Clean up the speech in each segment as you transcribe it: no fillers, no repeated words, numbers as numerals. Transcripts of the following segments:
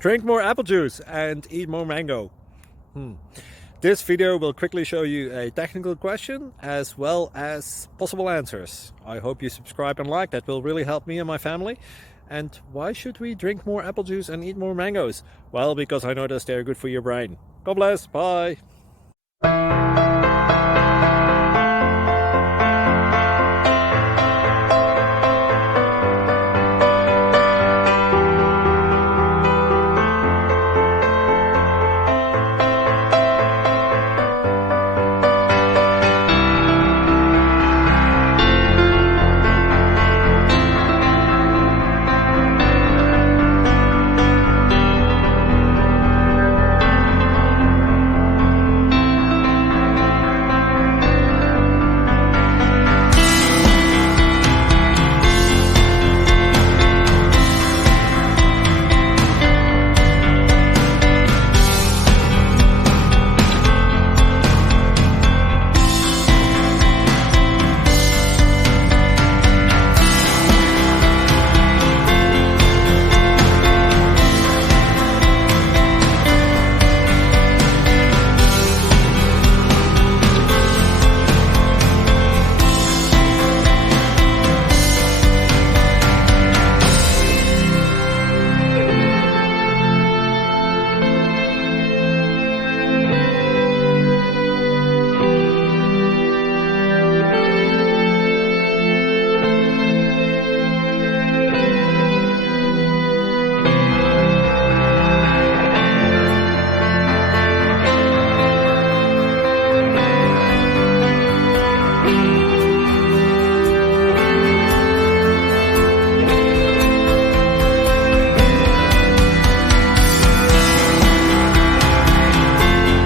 Drink more apple juice and eat more mango. This video will quickly show you a technical question as well as possible answers. I hope you subscribe and like, that will really help me and my family. And why should we drink more apple juice and eat more mangoes? Well, because I noticed they're good for your brain. God bless, bye.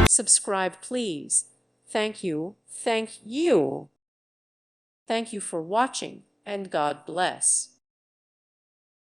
Subscribe, please. Thank you. Thank you. Thank you for watching, and God bless.